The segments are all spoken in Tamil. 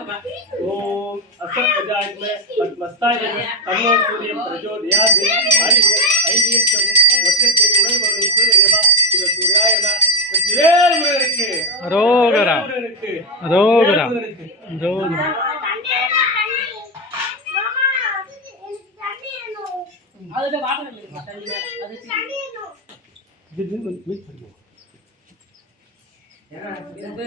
ॐ असत्प्रजाग्मे पद्मस्ताय तन्नो सूर्यं प्रचोदयात् हरि ओं ऐदीं च वर्षत्ते உடல் வரும் சூரியதேவா இந்த சூர்யாய வேறு முருகனுக்கு அரோகரா அரோகரா அரோகரா அதுல வாட்டர் இல்ல தண்ணி அது இது மீட் பண்ணுங்க ஏன்னா இது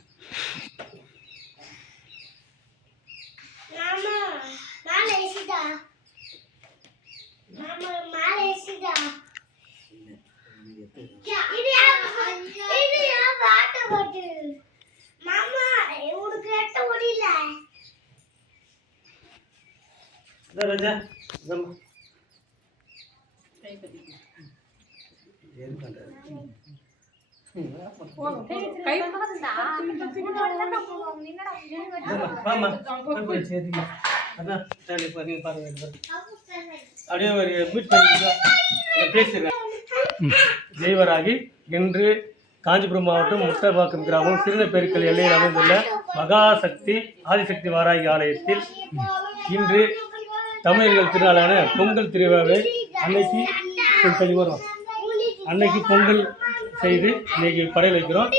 அப்படியே ஒரு மீட் பண்ணிக்கலாம். பேசுகிறேன் ஜெய்வராகி இன்று காஞ்சிபுரம் மாவட்டம் முட்டபாக்கம் கிராமம் சிறுநப்பெருக்கல் எல்லையில் அமைந்துள்ள மகாசக்தி ஆதிசக்தி வாராகி ஆலயத்தில் இன்று தமிழர்கள் திருநாளான பொங்கல் திருவிழாவை அன்னைக்கு கொஞ்சம் வரும். அன்னைக்கு பொங்கல் செய்து இன்னைக்கு படையல் வைக்கிறோம்.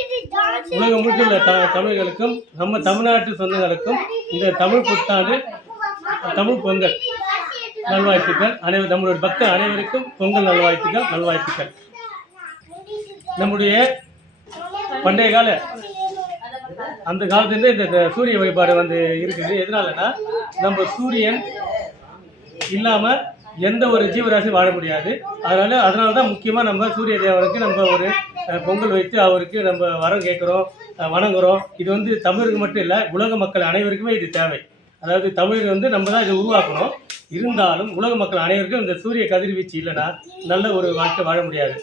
உலகம் முழுக்க உள்ள த தமிழர்களுக்கும் நம்ம தமிழ்நாட்டு சொந்தங்களுக்கும் இந்த தமிழ் புத்தாண்டு தமிழ் பொங்கல். நல்வாழ்த்துக்கள். அனைவரும் நம்மளுடைய பக்தர் அனைவருக்கும் பொங்கல் நல்வாழ்த்துக்கள் நல்வாழ்த்துக்கள். நம்முடைய பண்டைய கால அந்த காலத்துலேருந்து இந்த சூரிய வழிபாடு வந்து இருக்குது. எதனாலன்னா நம்ம சூரியன் இல்லாமல் எந்த ஒரு ஜீவராசியும் வாழ முடியாது. அதனால அதனால தான் முக்கியமாக நம்ம சூரிய தேவனுக்கு நம்ம ஒரு பொங்கல் வைத்து அவருக்கு நம்ம வரம் கேட்குறோம் வணங்குறோம். இது வந்து தமிழருக்கு மட்டும் இல்லை உலக மக்கள் அனைவருக்குமே இது தேவை. அதாவது தமிழர் வந்து நம்ம தான் இதை உருவாக்கணும். இருந்தாலும் உலக மக்கள் அனைவருக்கும் இந்த சூரிய கதிர்வீச்சு இல்லைன்னா நல்ல ஒரு வாழ்க்கை வாழ முடியாது.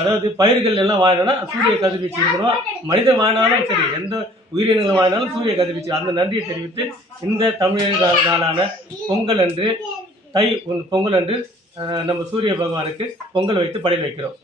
அதாவது பயிர்கள் எல்லாம் வாழணும்னா சூரிய கதிர்வீச்சு இருக்கணும். மனிதன் வாழினாலும் சரி எந்த உயிரினங்கள் வாழினாலும் சூரிய கதிர்வீச்சு அந்த நன்றியை தெரிவித்து இந்த தமிழர் நாளான பொங்கல் அன்று தை பொங்கல் அன்று நம்ம சூரிய பகவானுக்கு பொங்கல் வைத்து படையல் வைக்கிறோம்.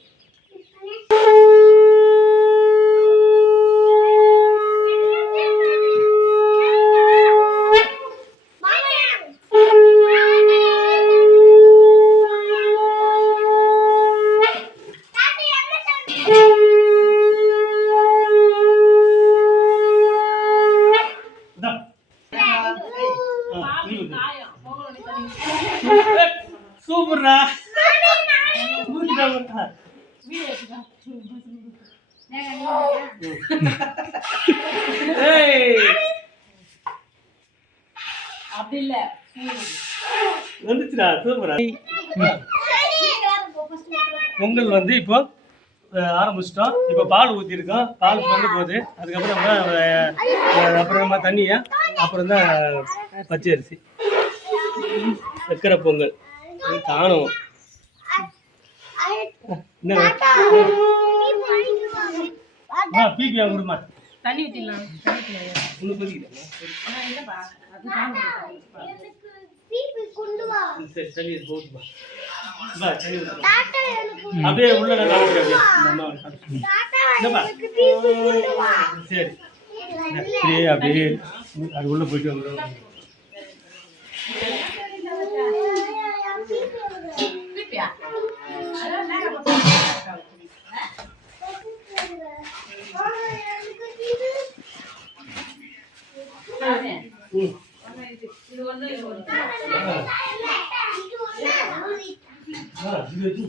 சூப்பர்ரா. அப்படி இல்ல. வந்துச்சுடா சூப்பரா பொங்கல் வந்து இப்போ ஆரம்பிச்சிட்டோம். இப்போ பால் ஊற்றிருக்கோம் பால் பொங்க போகுது. அதுக்கப்புறம் அப்புறமா தண்ணியா அப்புறம் தான் பச்சை அரிசி சக்கரை பொங்கல். காணும். என்ன? ஆ பிபி அவங்க விடுமா தண்ணி ஊத்திடலாம். தண்ணி ஊத்திடலாம். ஒன்று வா. சரி தண்ணி இது போகுதுமா பா தண்ணி ஊற்றுமா தாத்தா எனக்கு அப்படியே உள்ள சரி. அப்படியே அப்படியே. அது உள்ள போயிட்டு ఇది